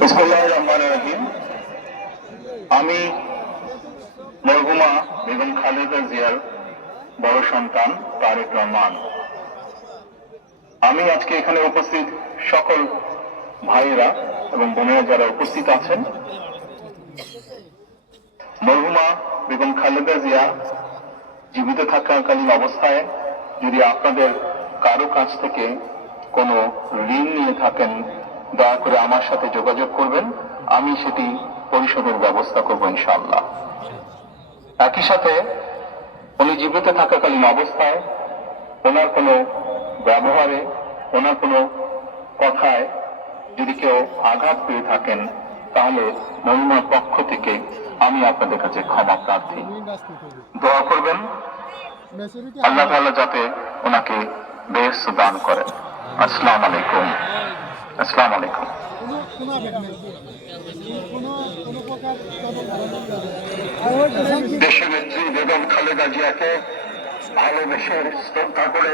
বিসমিল্লাহির রহমানির রহিম। আমি মরহুমা বেগম খালেদা জিয়ার বড় সন্তান তারেক রহমান। আমি আজকে এখানে উপস্থিত সকল ভাইয়েরা এবং বোনেরা যারা উপস্থিত আছেন, মরহুমা বেগম খালেদা জিয়া জীবিত থাকাকালীন অবস্থায় যদি আপনাদের কারো কাছ থেকে কোনো ঋণ নিয়ে থাকেন, দয়া করে আমার সাথে যোগাযোগ করবেন, আমি সেটি পরিশোধের ব্যবস্থা করব ইনশাআল্লাহ। একই সাথে উনি জীবিত থাকাকালীন অবস্থায় ওনার কোনো ব্যবহারে, ওনার কোনো কথায় যদি কেউ আঘাত পেয়ে থাকেন, তাহলে মহিমার পক্ষ থেকে আমি আপনাদের কাছে ক্ষমা প্রার্থী। দোয়া করবেন আল্লাহ তাআলা যাতে ওনাকে বেহেশত দান করেন। আসসালামু আলাইকুম। আসসালামু আলাইকুম। দেশনেত্রী বেগম খালেদা জিয়াকে ভালোবেসে শ্রদ্ধা করে